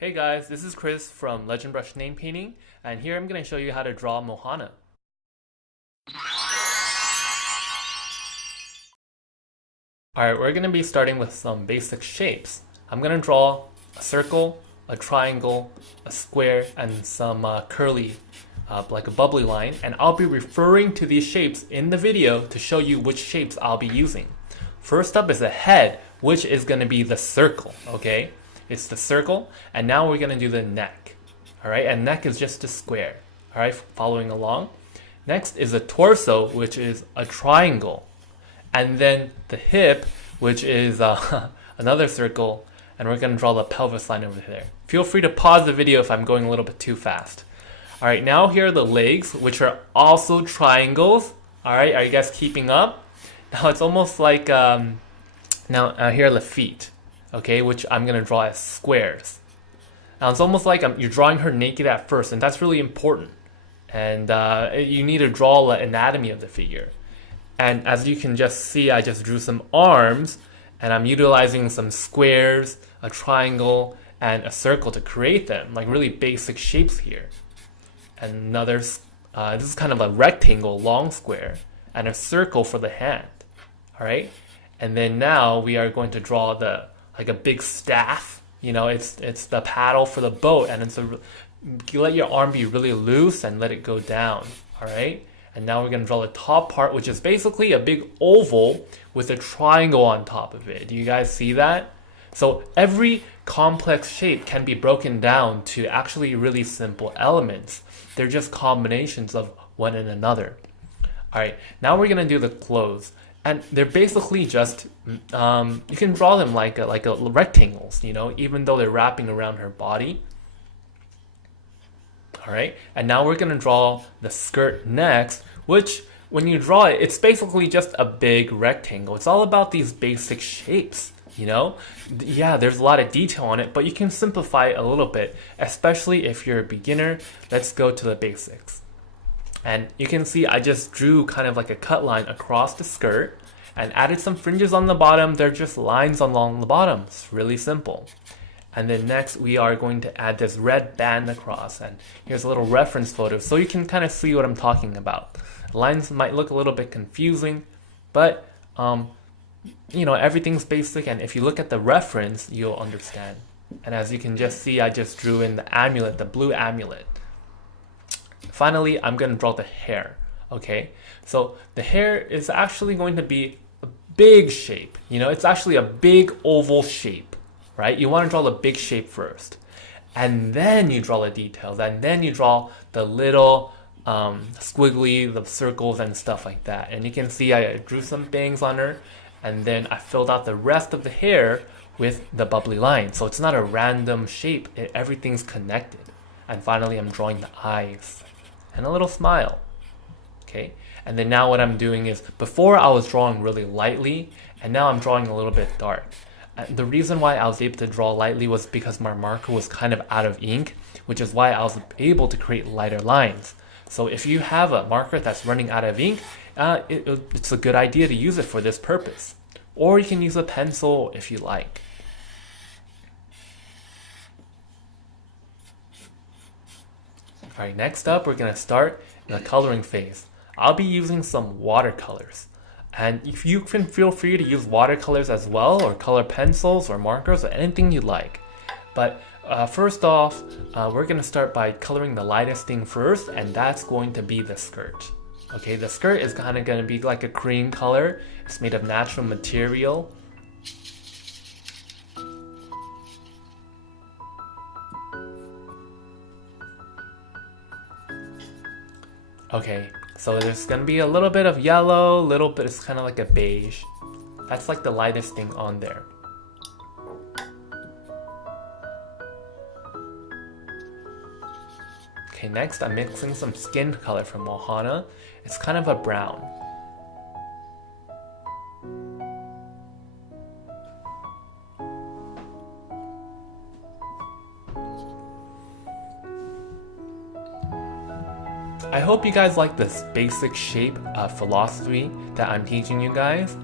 Hey guys, this is Chris from Legend Brush Name Painting, and here I'm going to show you how to draw Moana. Alright, we're going to be starting with some basic shapes. I'm going to draw a circle, a triangle, a square, and some curly, like a bubbly line, and I'll be referring to these shapes in the video to show you which shapes I'll be using. First up is the head, which is going to be the circle, okay? It's the circle, and now we're going to do the neck. Alright, and neck is just a square. Alright, following along. Next is the torso, which is a triangle. And then the hip, which is another circle, and we're going to draw the pelvis line over there. Feel free to pause the video if I'm going a little bit too fast. Alright, now here are the legs, which are also triangles. Alright, are you guys keeping up? Now it's almost like, here are the feet. Okay, which I'm going to draw as squares. Now it's almost like you're drawing her naked at first, and that's really important. And you need to draw the anatomy of the figure. And as you can just see, I just drew some arms, and I'm utilizing some squares, a triangle, and a circle to create them, like really basic shapes here. And another, this is kind of a rectangle, long square, and a circle for the hand. All right, and then now we are going to draw like a big staff, you know, it's the paddle for the boat, and you let your arm be really loose and let it go down, all right? And now we're gonna draw the top part, which is basically a big oval with a triangle on top of it. Do you guys see that? So every complex shape can be broken down to actually really simple elements. They're just combinations of one and another. All right, now we're gonna do the clothes. And they're basically just, you can draw them like a rectangles, you know, even though they're wrapping around her body. All right, and now we're going to draw the skirt next, which when you draw it, it's basically just a big rectangle. It's all about these basic shapes, you know. Yeah, there's a lot of detail on it, but you can simplify it a little bit, especially if you're a beginner. Let's go to the basics. And you can see I just drew kind of like a cut line across the skirt and added some fringes on the bottom. They're just lines along the bottom. It's really simple. And then next we are going to add this red band across, and here's a little reference photo so you can kind of see what I'm talking about. Lines might look a little bit confusing, but you know, everything's basic, and if you look at the reference, you'll understand. And as you can just see, I just drew in the amulet, the blue amulet. Finally, I'm going to draw the hair, okay? So the hair is actually going to be a big shape. You know, it's actually a big oval shape, right? You want to draw the big shape first. And then you draw the details. And then you draw the little squiggly, the circles and stuff like that. And you can see I drew some bangs on her. And then I filled out the rest of the hair with the bubbly line. So it's not a random shape. Everything's connected. And finally, I'm drawing the eyes and a little smile, okay? And then now what I'm doing is, before I was drawing really lightly, and now I'm drawing a little bit dark. And the reason why I was able to draw lightly was because my marker was kind of out of ink, which is why I was able to create lighter lines. So if you have a marker that's running out of ink, it's a good idea to use it for this purpose. Or you can use a pencil if you like. Alright, next up we're going to start the coloring phase. I'll be using some watercolors. And if you can, feel free to use watercolors as well, or color pencils or markers or anything you like. But first off, we're going to start by coloring the lightest thing first, and that's going to be the skirt. Okay, the skirt is kind of going to be like a cream color. It's made of natural material. Okay, so there's gonna be a little bit of yellow, little bit, it's kind of like a beige. That's like the lightest thing on there. Okay, next I'm mixing some skin color from Moana. It's kind of a brown. I hope you guys like this basic shape philosophy that I'm teaching you guys.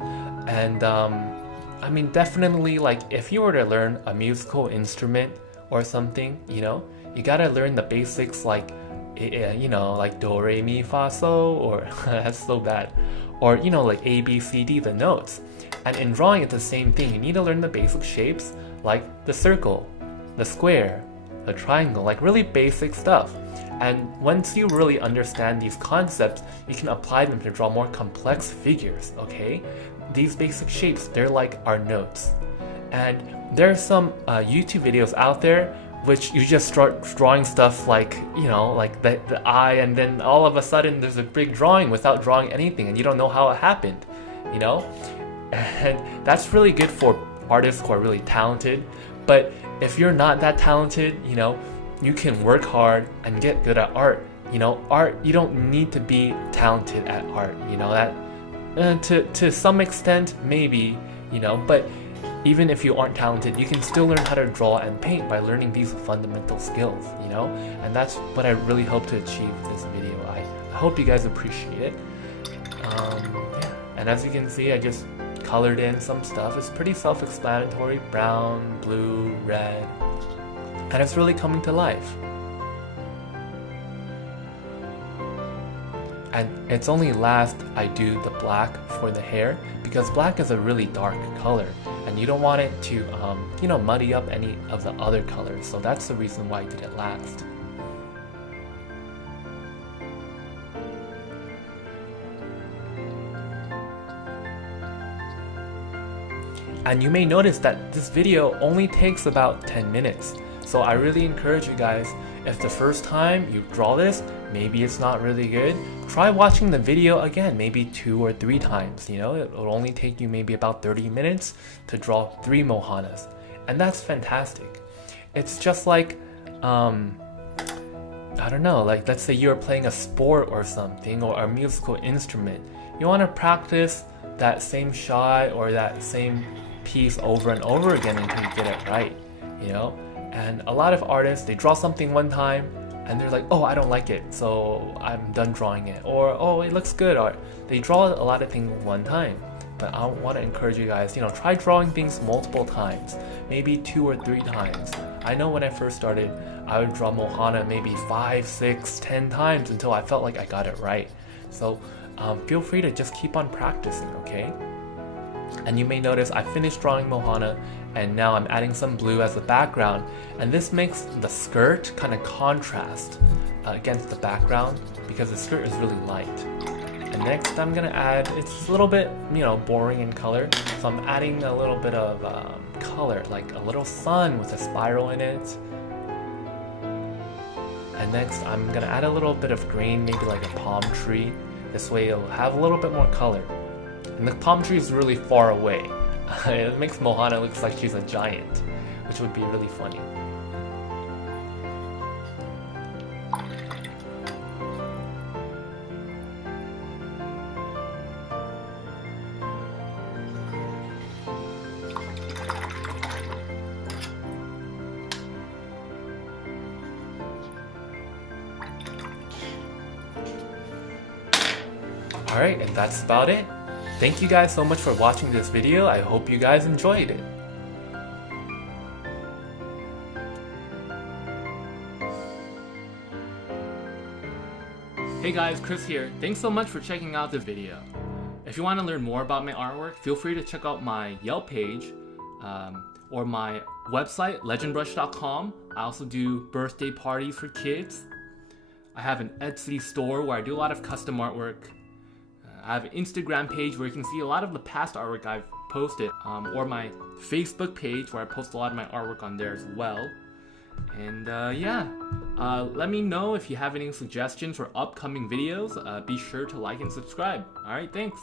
And I mean, definitely, like, if you were to learn a musical instrument or something, you know, you gotta learn the basics like, you know, like do, re, mi, fa, so, or that's so bad, or, you know, like A, B, C, D, the notes. And in drawing, it's the same thing. You need to learn the basic shapes like the circle, the square, the triangle, like really basic stuff. And once you really understand these concepts, you can apply them to draw more complex figures, okay? These basic shapes, they're like our notes. And there are some YouTube videos out there which you just start drawing stuff like, you know, like the eye, and then all of a sudden there's a big drawing without drawing anything, and you don't know how it happened, you know? And that's really good for artists who are really talented. But if you're not that talented, you know, you can work hard and get good at art. You know, art, you don't need to be talented at art, you know, that to some extent maybe, you know, but even if you aren't talented, you can still learn how to draw and paint by learning these fundamental skills, you know? And that's what I really hope to achieve with this video. I hope you guys appreciate it. Yeah. And as you can see, I just colored in some stuff. It's pretty self-explanatory: brown, blue, red, and it's really coming to life. And it's only last I do the black for the hair, because black is a really dark color and you don't want it to you know, muddy up any of the other colors, so that's the reason why I did it last. And you may notice that this video only takes about 10 minutes. So I really encourage you guys, if the first time you draw this, maybe it's not really good, try watching the video again, maybe 2 or 3 times, you know? It'll only take you maybe about 30 minutes to draw 3 Moanas. And that's fantastic. It's just like, I don't know, like let's say you're playing a sport or something, or a musical instrument. You want to practice that same shot or that same piece over and over again until you get it right, you know? And a lot of artists, they draw something one time and they're like, oh, I don't like it, so I'm done drawing it. Or, oh, it looks good. Or they draw a lot of things one time. But I want to encourage you guys, you know, try drawing things multiple times, maybe 2 or 3 times. I know when I first started, I would draw Moana maybe 5, 6, 10 times until I felt like I got it right. So feel free to just keep on practicing, okay? And you may notice I finished drawing Moana, and now I'm adding some blue as the background, and this makes the skirt kind of contrast against the background, because the skirt is really light. And next I'm gonna add, it's a little bit, you know, boring in color, so I'm adding a little bit of color, like a little sun with a spiral in it. And next I'm gonna add a little bit of green, maybe like a palm tree. This way it'll have a little bit more color. And the palm tree is really far away. It makes Moana look like she's a giant, which would be really funny. Alright, and that's about it. Thank you guys so much for watching this video. I hope you guys enjoyed it. Hey guys, Chris here. Thanks so much for checking out this video. If you want to learn more about my artwork, feel free to check out my YELP page or my website, legendbrush.com. I also do birthday parties for kids. I have an Etsy store where I do a lot of custom artwork. I have an Instagram page where you can see a lot of the past artwork I've posted, or my Facebook page where I post a lot of my artwork on there as well. And yeah, let me know if you have any suggestions for upcoming videos. Be sure to like and subscribe. Alright, thanks.